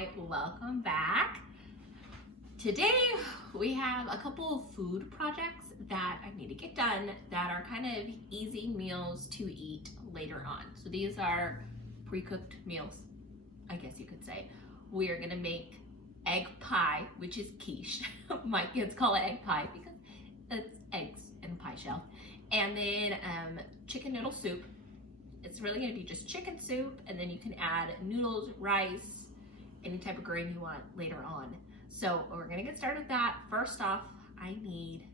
Hi, welcome back. Today we have a couple of food projects that I need to get done that are kind of easy meals to eat later on. So these are pre-cooked meals, I guess you could say. We are gonna make egg pie, which is quiche. My kids call it egg pie because it's eggs in a pie shell. And then chicken noodle soup. It's really gonna be just chicken soup, and then you can add noodles, rice, any type of grain you want later on. So we're gonna get started with that. First off, I need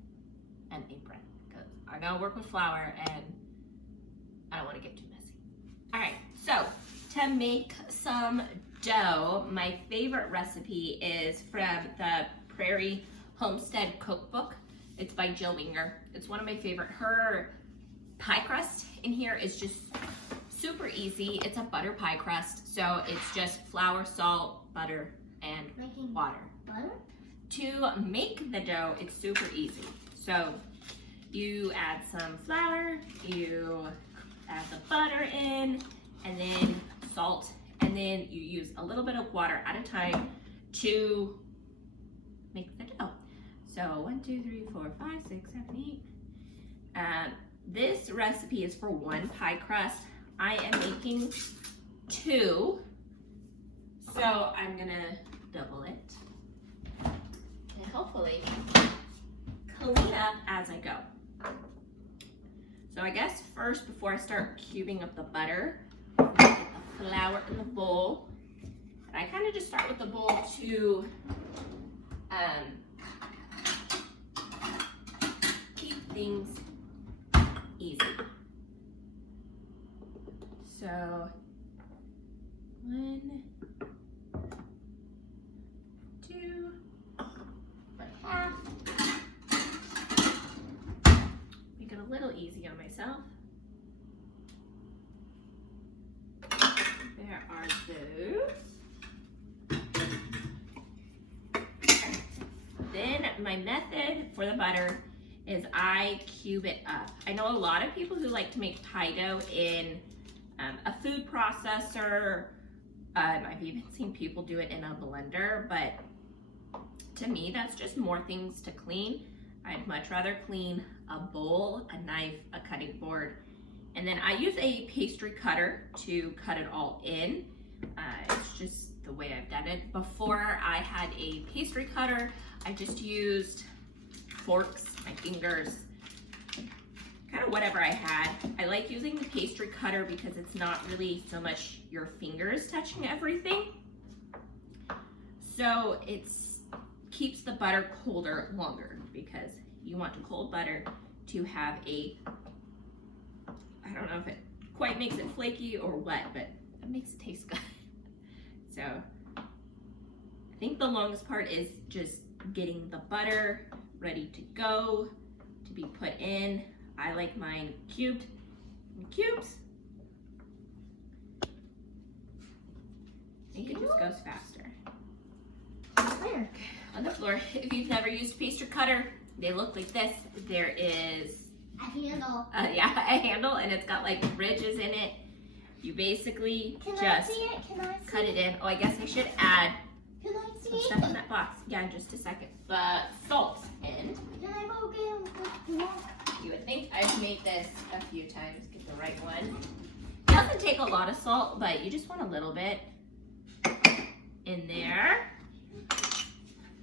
an apron because I gotta work with flour and I don't wanna get too messy. All right, so to make some dough, my favorite recipe is from the Prairie Homestead cookbook. It's by Jill Winger. It's one of my favorite. Her pie crust in here is just super easy. It's a butter pie crust, so it's just flour, salt, butter, and water. Butter? To make the dough, it's super easy. So you add some flour, you add the butter in, and then salt, and then you use a little bit of water at a time to make the dough. So 1, 2, 3, 4, 5, 6, 7, 8. This recipe is for one pie crust. I am making 2, so I'm gonna double it and hopefully clean up as I go. So I guess first, before I start cubing up the butter, get the flour in the bowl. And I kind of just start with the bowl to keep things easy. So 1, 2, like half. Make it a little easy on myself. There are those. Then my method for the butter is I cube it up. I know a lot of people who like to make pie dough in a food processor. I've even seen people do it in a blender, but to me, that's just more things to clean. I'd much rather clean a bowl, a knife, a cutting board, and then I use a pastry cutter to cut it all in. It's just the way I've done it. Before I had a pastry cutter, I just used forks, my fingers, kind of whatever I had. I like using the pastry cutter because it's not really so much your fingers touching everything. So it keeps the butter colder longer because you want the cold butter to have a, I don't know if it quite makes it flaky or what, but it makes it taste good. So I think the longest part is just getting the butter ready to go, to be put in. I like mine cubed in cubes. I think it just goes faster. Where? On the floor. If you've never used a pastry cutter, they look like this. There is a handle. Yeah, a handle, and it's got like ridges in it. You basically just cut it in. Oh, I guess I should add some stuff in that box. Yeah, in just a second. The salt in. Can I go get You would think I've made this a few times, get the right one. It doesn't take a lot of salt, but you just want a little bit in there.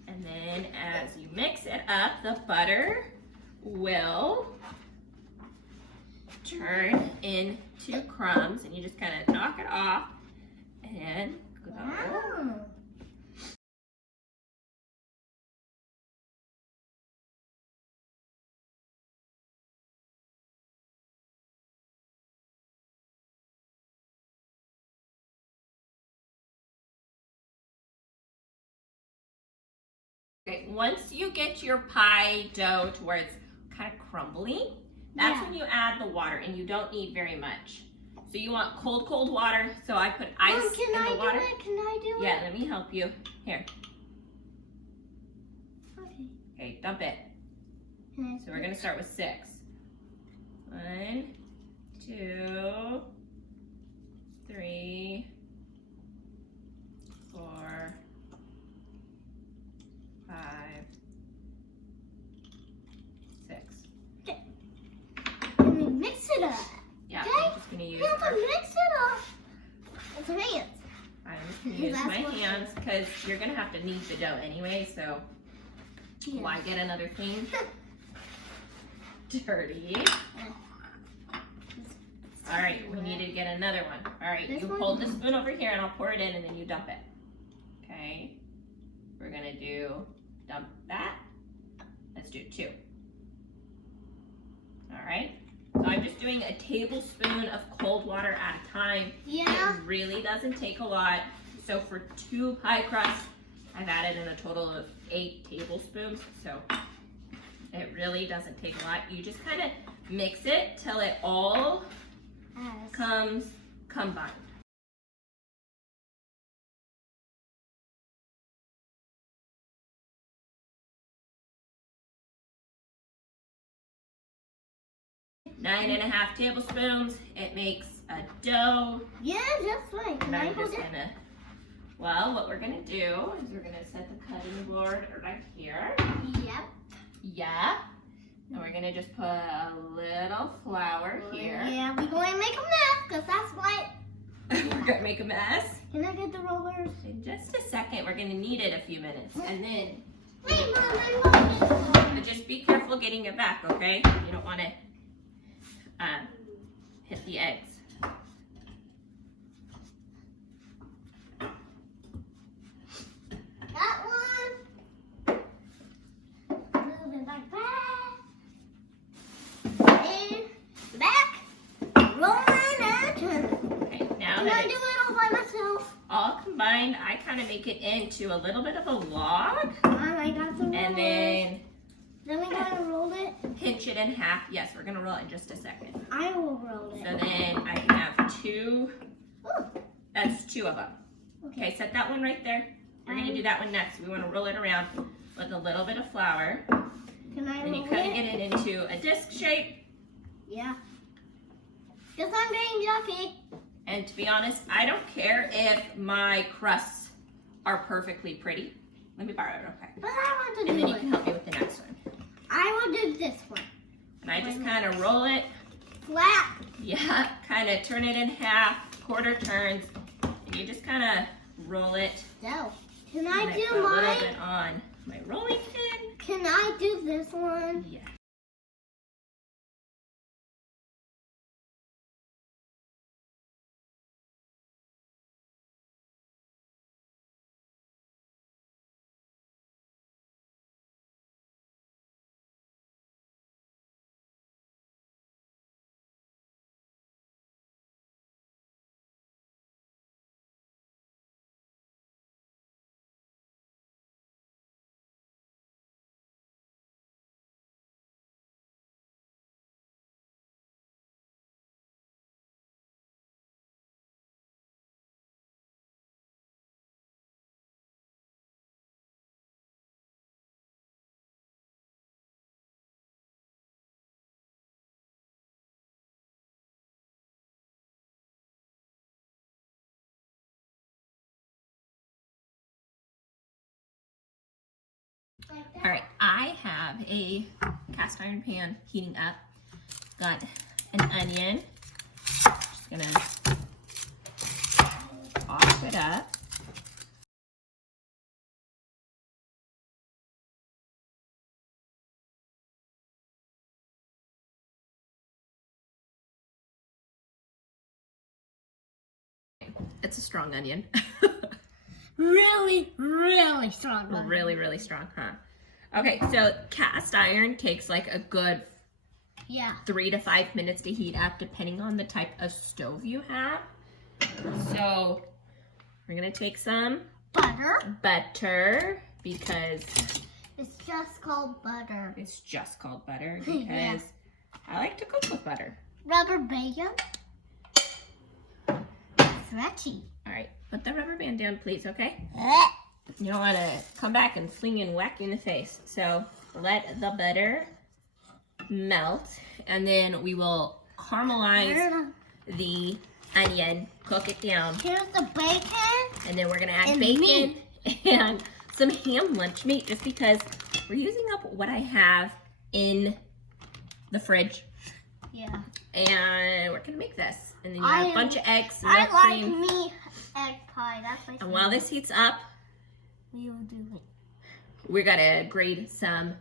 And then as you mix it up, the butter will turn into crumbs, and you just kind of knock it off and go. Wow. Okay, once you get your pie dough to where it's kind of crumbly, that's when you add the water, and you don't need very much. So you want cold, cold water. So I put ice in the water. Can I do it? Yeah, let me help you. Here. Okay. Okay, dump it. So we're gonna start with 6. 1, 2, 3, 4, I'm just gonna use my hands because you're gonna have to knead the dough anyway, so why get another thing dirty? All right, we need to get another one. All right, you hold the spoon over here and I'll pour it in and then you dump it. Okay, we're gonna dump that. Let's do 2. All right, so I'm just doing a tablespoon of cold water at a time. Yeah. It really doesn't take a lot. So for 2 pie crusts, I've added in a total of 8 tablespoons. So it really doesn't take a lot. You just kind of mix it till it all comes combined. Nine and a half tablespoons. It makes a dough. Yeah, that's right. And I'm just gonna, well, what we're gonna do is we're gonna set the cutting board right here. Yep. Yeah. And we're gonna just put a little flour here. Yeah, we're going to make a mess because that's why. We're gonna make a mess. Can I get the rollers? In just a second, we're gonna knead it a few minutes. And then, Wait, Mom, I'm but just be careful getting it back, okay? You don't wanna hit the eggs. That one. Moving back. And back. Rolling and turning. Okay, now Can that I do it's it all by myself? all combined, I kind of make it into a little bit of a log. Mom, I got the rollers. And then Then we gotta roll it. pinch it in half. Yes, we're gonna roll it in just a second. I will roll it. So then I can have 2. Ooh. That's 2 of them. Okay, set that one right there. We're gonna do that one next. We wanna roll it around with a little bit of flour. Can I Then you roll kind of it? get it into a disc shape. Yeah. Because I'm getting yucky. And to be honest, I don't care if my crusts are perfectly pretty. Let me borrow it, okay? But I want to And do then you it. can help me with the next one. I will do this one. And I just kind of roll it. Flat. Yeah, kind of turn it in half, quarter turns. And you just kind of roll it. So, can And I put do a little mine? bit on my rolling pin. Can I do this one? Yeah. Like that? All right, I have a cast iron pan heating up. Got an onion. Just gonna pop it up. It's a strong onion. Really, really strong one. Really, really strong, huh? Okay, so cast iron takes like a good Yeah. 3 to 5 minutes to heat up, depending on the type of stove you have. So we're gonna take some butter because It's just called butter. it's just called butter because Yeah. I like to cook with butter. Rubber bacon. Stretchy. All right, put the rubber band down, please, okay? You don't want to come back and fling and whack you in the face. So let the butter melt, and then we will caramelize the onion, cook it down, Here's the bacon. and then we're gonna add And bacon and some ham lunch meat, just because we're using up what I have in the fridge, Yeah. and we're gonna make this. And then you have a bunch of eggs, I milk like cream. me egg pie. That's my And while this heats up, we will do it. we're gonna grate some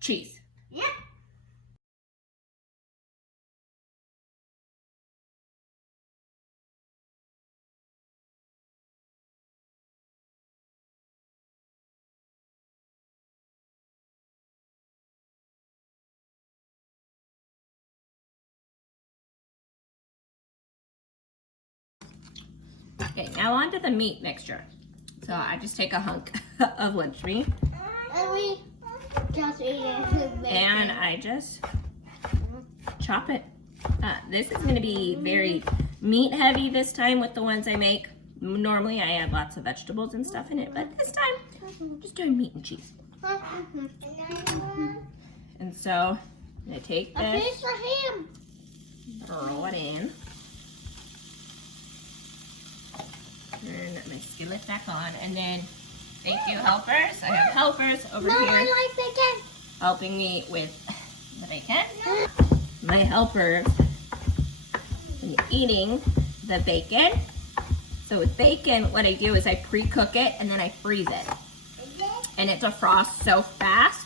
cheese. Yep. Okay, now onto the meat mixture. So I just take a hunk of lunch meat And we just ate it. and I just chop it. This is gonna be very meat heavy this time with the ones I make. Normally I add lots of vegetables and stuff in it, but this time I'm just doing meat and cheese. And so I'm gonna take A this, piece of ham. throw it in. Turn my skillet back on, and then thank you, helpers. I have helpers over Mom, here I like bacon. helping me with the bacon. My helpers in eating the bacon. So with bacon, what I do is I pre-cook it and then I freeze it. And it defrosts so fast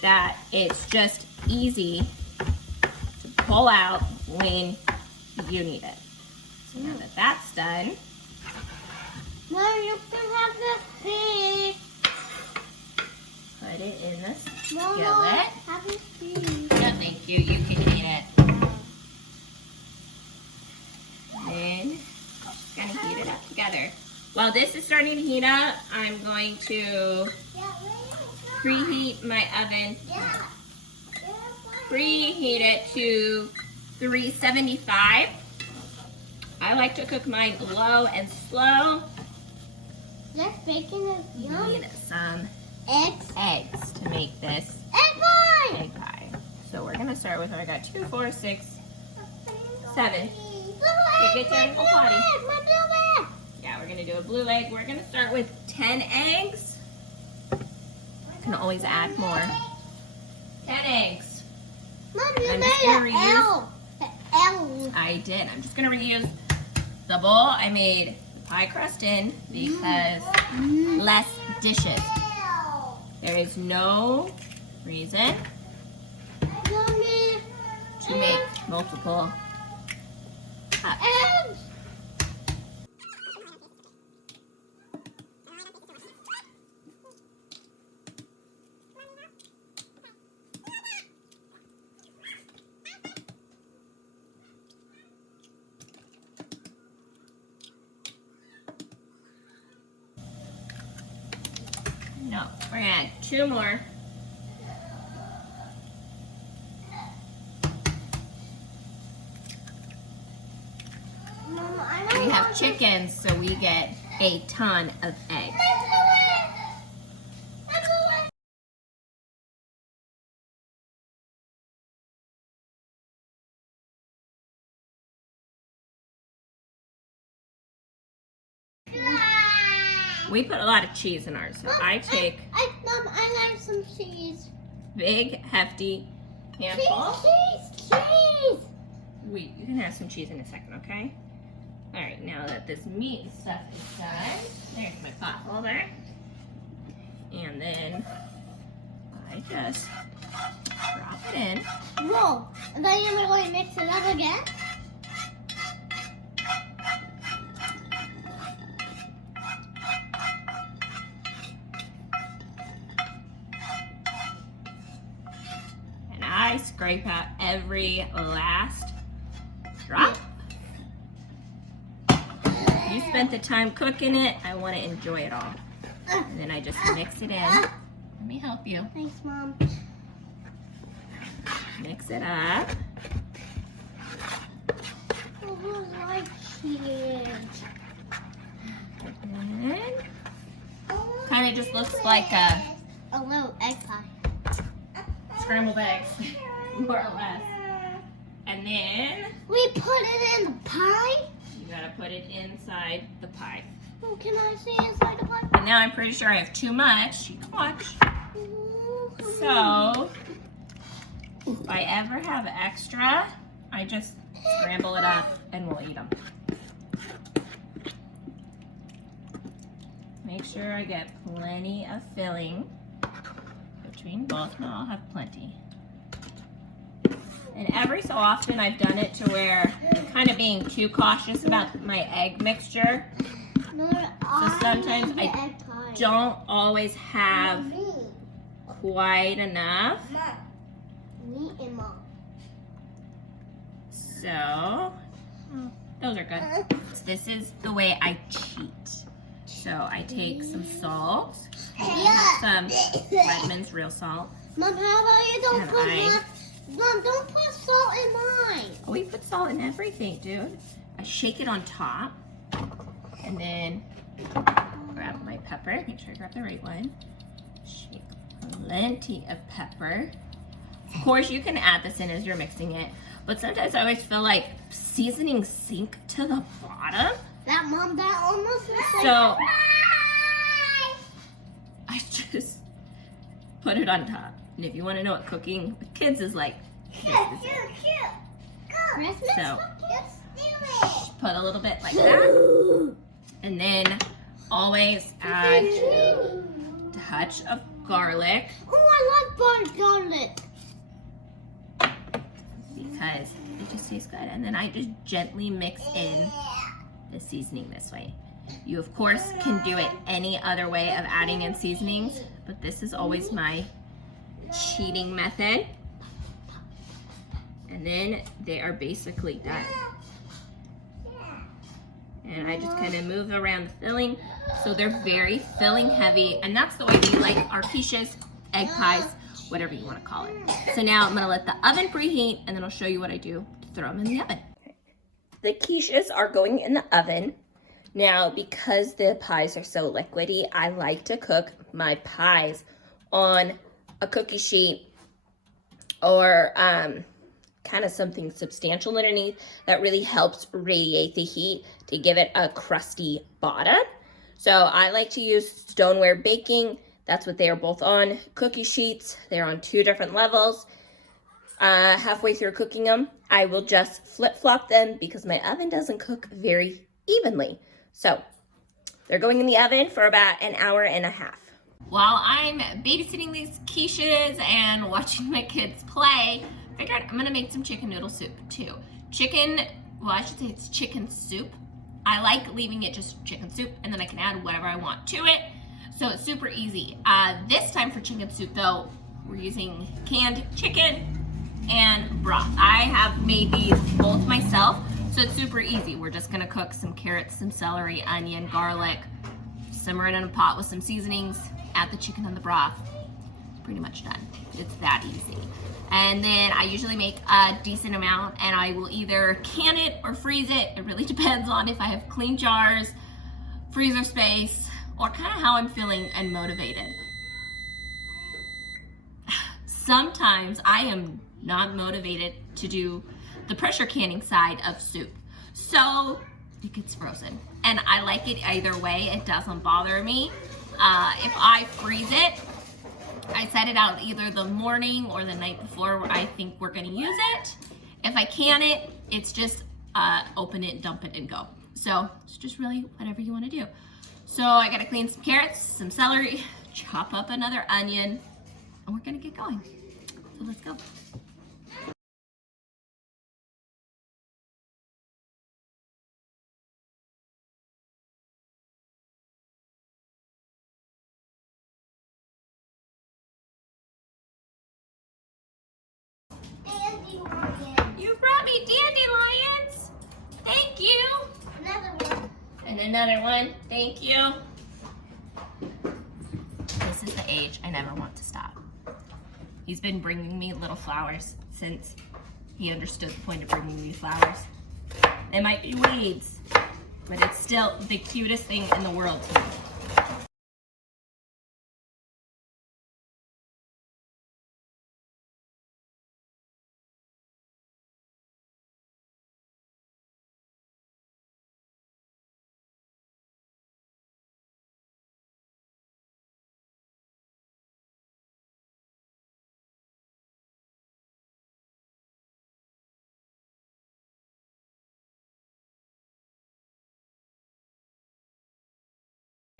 that it's just easy to pull out when you need it. So now that that's done, Mom, you can have the fish. put it in the Mama, skillet. have the fish. No, thank you. You can eat it. Then just gonna heat it up together. While this is starting to heat up, I'm going to preheat my oven. Preheat it to 375. I like to cook mine low and slow. This bacon is yum. Need some eggs to make this Egg pie. egg pie. So we're gonna start with, I got 2, 4, 6, 7. Get down, go potty. My blue egg. Yeah, we're gonna do a blue egg. We're gonna start with 10 eggs. You can always add more. 10 eggs. Mom, you I'm made just gonna an reuse- L. An L. I did. I'm just gonna reuse the bowl I made the pie crust in because less dishes. There is no reason Mommy. to make multiple cups. Eggs. No, we're gonna add 2 more. Mama, I We don't have want chickens, so we get a ton of eggs. We put a lot of cheese in ours, so I take Mom, I like some cheese. big, hefty handful. Cheese. You can have some cheese in a second, okay? All right, now that this meat and stuff is done, there's my pot holder. And then I just drop it in. Whoa. And then you're going to mix it up again? And I scrape out every last drop. You spent the time cooking it. I want to enjoy it all. And then I just mix it in. Let me help you. Thanks, Mom. Mix it up. Oh, I like cheese. And then kind of just looks like a A little egg pie. scrambled eggs, more or less. And then We put it in the pie? you gotta put it inside the pie. Oh, can I see inside the pie? And now I'm pretty sure I have too much. You can watch. So, if I ever have extra, I just scramble it up and we'll eat them. Make sure I get plenty of filling between both. No, I'll have plenty. And every so often I've done it to where I'm kind of being too cautious about my egg mixture. So sometimes I don't always have quite enough. So, those are good. So this is the way I cheat. So I take some salt, some Redmond's real salt. Mom, how about you Mom, don't put salt in mine. Oh, we put salt in everything, dude. I shake it on top, and then grab my pepper. Make sure I grab the right one. Shake plenty of pepper. Of course, you can add this in as you're mixing it, but sometimes I always feel like seasonings sink to the bottom. Mom, that almost looks like so I just put it on top. And if you want to know what cooking with kids is like, this is it. So put a little bit like that, and then always add a touch of garlic. Oh, I like garlic. Because it just tastes good. And then I just gently mix in the seasoning this way. You of course can do it any other way of adding in seasonings, but this is always my cheating method. And then they are basically done. And I just kind of move around the filling. So they're very filling heavy, and that's the way we like our quiches, egg pies, whatever you want to call it. So now I'm gonna let the oven preheat, and then I'll show you what I do to throw them in the oven. The quiches are going in the oven. Now, because the pies are so liquidy, I like to cook my pies on a cookie sheet or kind of something substantial underneath that really helps radiate the heat to give it a crusty bottom. So I like to use stoneware baking. That's what they are both on, cookie sheets. They're on 2 different levels. Halfway through cooking them, I will just flip-flop them because my oven doesn't cook very evenly. So they're going in the oven for about an hour and a half. While I'm babysitting these quiches and watching my kids play, I figured I'm gonna make some chicken noodle soup too. I should say it's chicken soup. I like leaving it just chicken soup, and then I can add whatever I want to it. So it's super easy. This time for chicken soup though, we're using canned chicken and broth. I have made these both myself, so it's super easy. We're just gonna cook some carrots, some celery, onion, garlic, simmer it in a pot with some seasonings, add the chicken and the broth. It's pretty much done. It's that easy. And then I usually make a decent amount, and I will either can it or freeze it. It really depends on if I have clean jars, freezer space, or kind of how I'm feeling and motivated. Sometimes I am not motivated to do the pressure canning side of soup, so it gets frozen. And I like it either way. It doesn't bother me. If I freeze it, I set it out either the morning or the night before where I think we're gonna use it. If I can it, it's just open it, dump it, and go. So it's just really whatever you wanna do. So I gotta clean some carrots, some celery, chop up another onion, and we're gonna get going. So let's go. You brought me dandelions. Thank you. Another one. And another one. Thank you. This is the age I never want to stop. He's been bringing me little flowers since he understood the point of bringing me flowers. They might be weeds, but it's still the cutest thing in the world to me.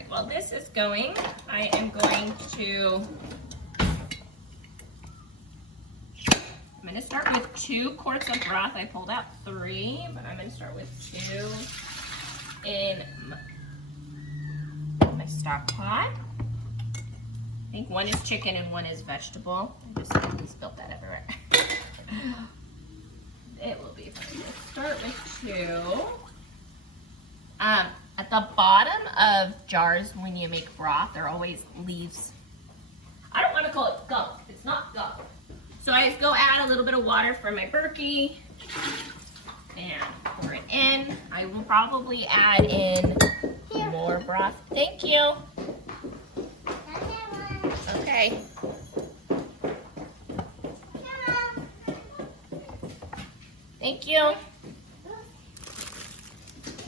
while this is going, I am going to start with 2 quarts of broth. I pulled out 3, but I'm going to start with 2 in my stock pot. I think 1 is chicken and 1 is vegetable. I just spilled that everywhere. It will be fine. Let's start with 2. At the bottom of jars when you make broth, there are always leaves. I don't want to call it gunk. It's not gunk. So I just go add a little bit of water from my Berkey and pour it in. I will probably add in more broth. Thank you. Okay. Thank you.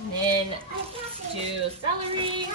And then do celery.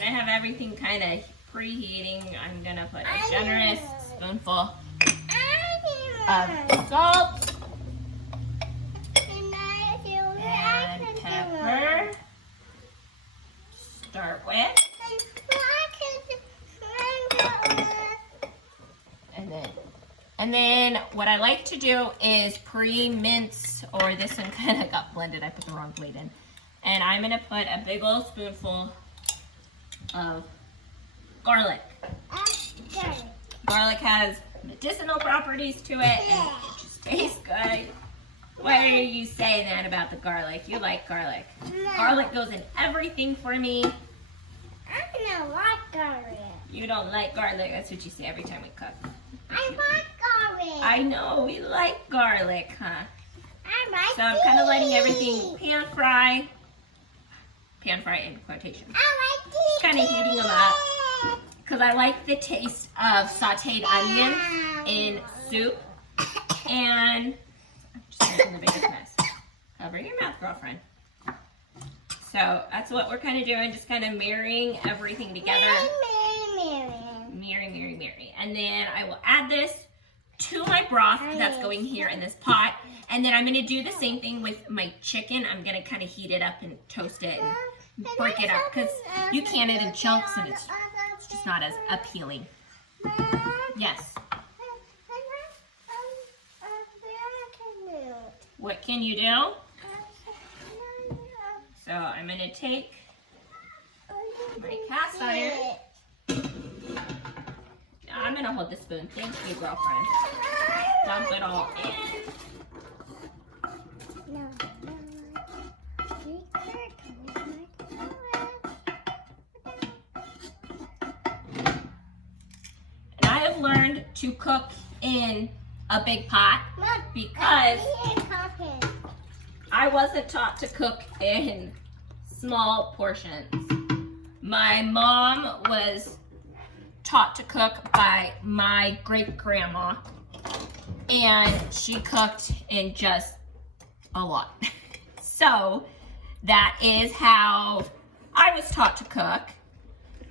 I have everything kind of preheating. I'm gonna put a generous spoonful of salt and pepper. Start with, and then what I like to do is pre-mince, or this one kind of got blended. I put the wrong blade in, and I'm gonna put a big old spoonful of garlic. Garlic has medicinal properties to it, and it just tastes good. What are you saying that about the garlic? You like garlic. Garlic goes in everything for me. I don't like garlic. You don't like garlic. That's what you say every time we cook. I like garlic. I know, we like garlic, huh? I like So I'm kind of letting everything pan fry in quotation. I like Just kind of heating them up because I like the taste of sauteed onion in soup. And I'm just making the biggest mess. Cover your mouth, girlfriend. So that's what we're kind of doing, just kind of marrying everything together. Marry. And then I will add this to my broth that's going here in this pot. And then I'm going to do the same thing with my chicken. I'm going to kind of heat it up and toast it and break it up because you can it in chunks and it's just not as appealing. Yes. What can you do? So I'm going to take my cast iron. I'm going to hold the spoon. Thank you, girlfriend. Dump it all in. And I have learned to cook in a big pot because I wasn't taught to cook in small portions. My mom was taught to cook by my great-grandma, and she cooked in just a lot. So that is how I was taught to cook,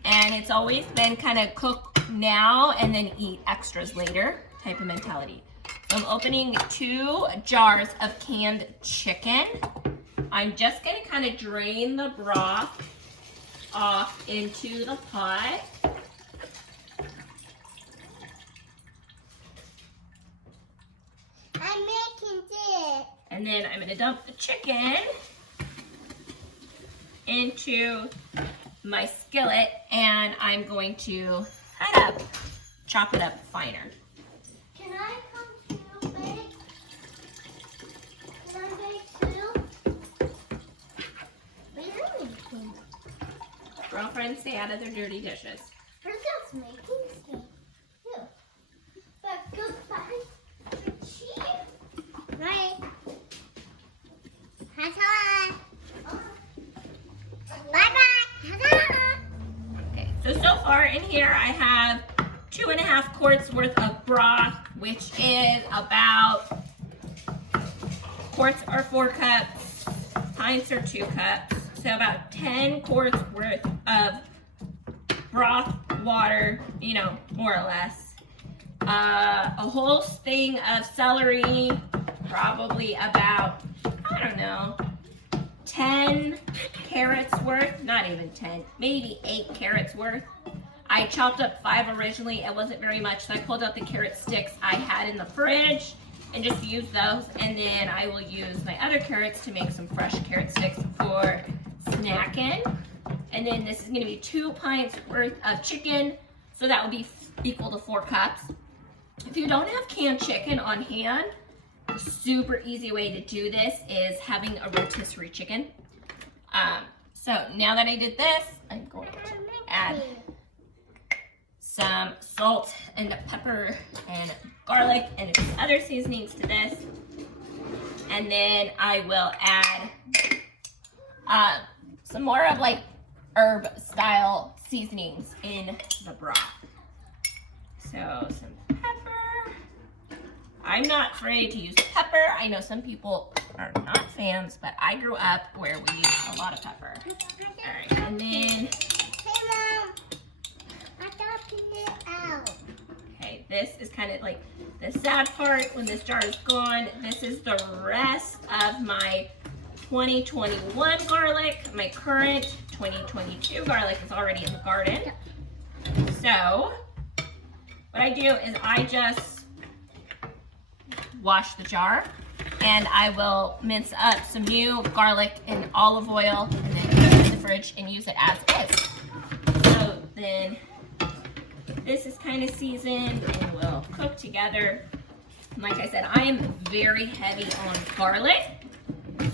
and it's always been kind of cook now and then eat extras later type of mentality. So I'm opening 2 jars of canned chicken. I'm just going to kind of drain the broth off into the pot. I'm making this. And then I'm going to dump the chicken into my skillet, and I'm going to kind of chop it up finer. Can I come to friends stay out of their dirty dishes. We're just making stuff. Yeah. But goodbye. Cheese. Right. Ta-ta. Bye-bye. Ta-ta. Okay, so far in here I have 2.5 quarts worth of broth, which is about quarts are 4 cups, pints are 2 cups, so about 10 quarts worth of broth, water, you know, more or less. A whole thing of celery, probably about, I don't know, 10 carrots worth, not even 10, maybe 8 carrots worth. I chopped up 5 originally, it wasn't very much, so I pulled out the carrot sticks I had in the fridge and just used those, and then I will use my other carrots to make some fresh carrot sticks for snacking. And then this is gonna be 2 pints worth of chicken, so that would be equal to 4 cups. If you don't have canned chicken on hand, a super easy way to do this is having a rotisserie chicken. So now that I did this, I'm going to add some salt and pepper and garlic and other seasonings to this. And then I will add some more of like herb style seasonings in the broth. So some pepper. I'm not afraid to use pepper. I know some people are not fans, but I grew up where we use a lot of pepper. All right, and then. Hey, Mom. I got it out. Okay, this is kind of like the sad part when this jar is gone. This is the rest of my 2021 garlic. My current 2022 garlic is already in the garden. So what I do is I just wash the jar and I will mince up some new garlic and olive oil and then put it in the fridge and use it as is. So then this is kind of seasoned and will cook together. And like I said, I am very heavy on garlic.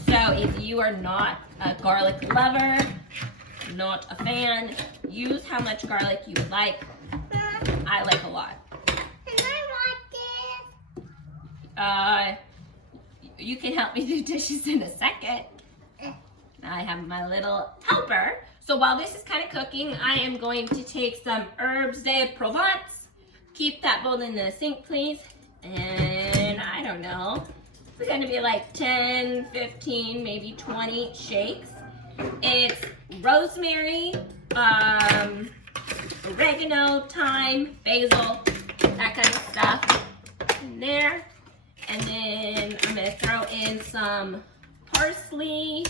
So if you are not a garlic lover, not a fan, use how much garlic you would like. I like a lot. And I like this. You can help me do dishes in a second. I have my little helper. So while this is kind of cooking, I am going to take some herbs de Provence. Keep that bowl in the sink, please. And I don't know, it's going to be like 10, 15, maybe 20 shakes. It's rosemary, oregano, thyme, basil, that kind of stuff in there. And then I'm going to throw in some parsley.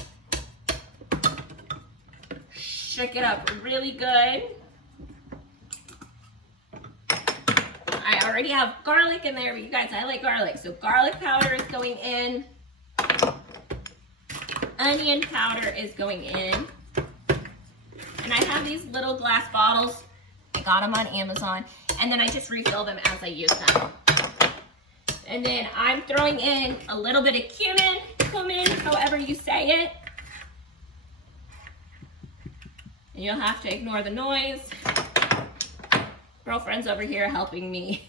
Shake it up really good. I already have garlic in there, but you guys, I like garlic. So garlic powder is going in. Onion powder is going in. And I have these little glass bottles. I got them on Amazon. And then I just refill them as I use them. And then I'm throwing in a little bit of cumin, however you say it. And you'll have to ignore the noise. Girlfriend's over here helping me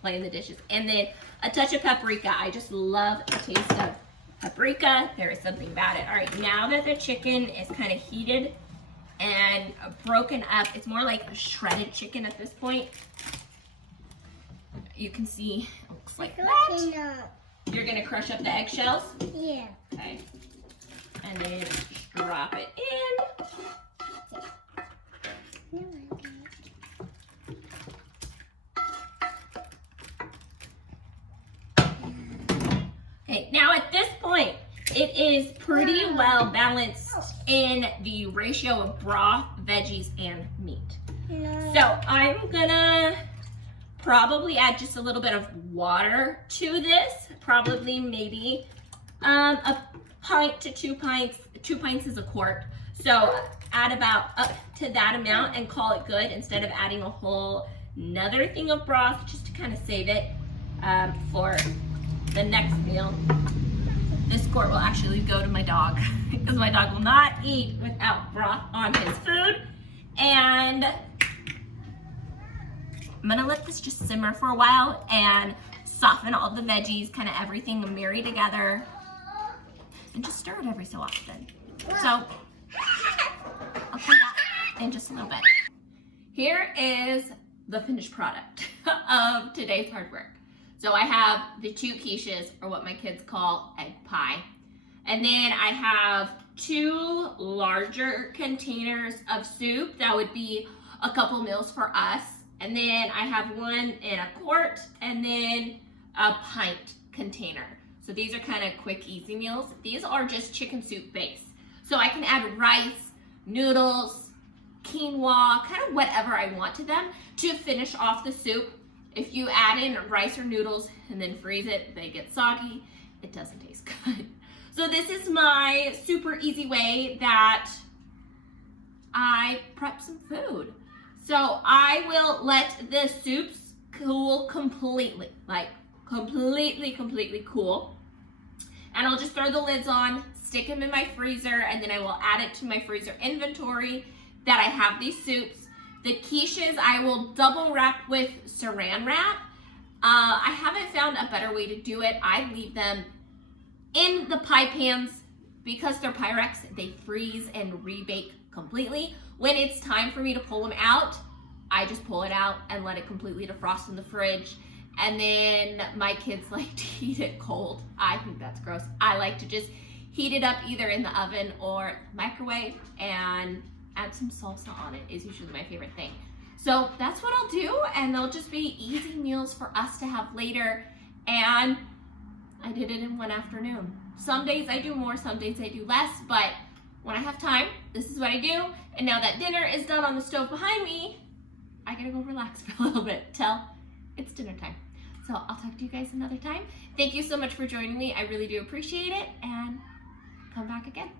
play the dishes. And then a touch of paprika. I just love the taste of paprika. There is something about it. All right, now that the chicken is kind of heated and broken up, it's more like a shredded chicken at this point. You can see it looks like that. You're gonna crush up the eggshells? Yeah. Okay. And then just drop it in. Okay, now at this point, it is pretty well balanced in the ratio of broth, veggies, and meat. So I'm gonna probably add just a little bit of water to this. Probably maybe a pint to 2 pints. 2 pints is a quart. So add about up to that amount and call it good instead of adding a whole another thing of broth just to kind of save it for the next meal. This quart will actually go to my dog because my dog will not eat without broth on his food. And I'm gonna let this just simmer for a while and soften all the veggies, kind of everything marry together, and just stir it every so often. So I'll come back in just a little bit. Here is the finished product of today's hard work. So I have the 2 quiches, or what my kids call egg pie. And then I have 2 larger containers of soup. That would be a couple meals for us. And then I have 1 in a quart and then a pint container. So these are kind of quick, easy meals. These are just chicken soup base. So I can add rice, noodles, quinoa, kind of whatever I want to them to finish off the soup. If you add in rice or noodles and then freeze it, they get soggy. It doesn't taste good. So this is my super easy way that I prep some food. So I will let the soups cool completely, like completely cool. And I'll just throw the lids on, stick them in my freezer, and then I will add it to my freezer inventory that I have these soups. The quiches I will double wrap with saran wrap. I haven't found a better way to do it. I leave them in the pie pans because they're Pyrex. They freeze and rebake completely. When it's time for me to pull them out, I just pull it out and let it completely defrost in the fridge. And then my kids like to eat it cold. I think that's gross. I like to just heat it up either in the oven or microwave and add some salsa on it is usually my favorite thing. So that's what I'll do, and they'll just be easy meals for us to have later. And I did it in one afternoon. Some days I do more, some days I do less, but when I have time, this is what I do. And now that dinner is done on the stove behind me, I gotta go relax for a little bit till it's dinner time. So I'll talk to you guys another time. Thank you so much for joining me. I really do appreciate it, and come back again.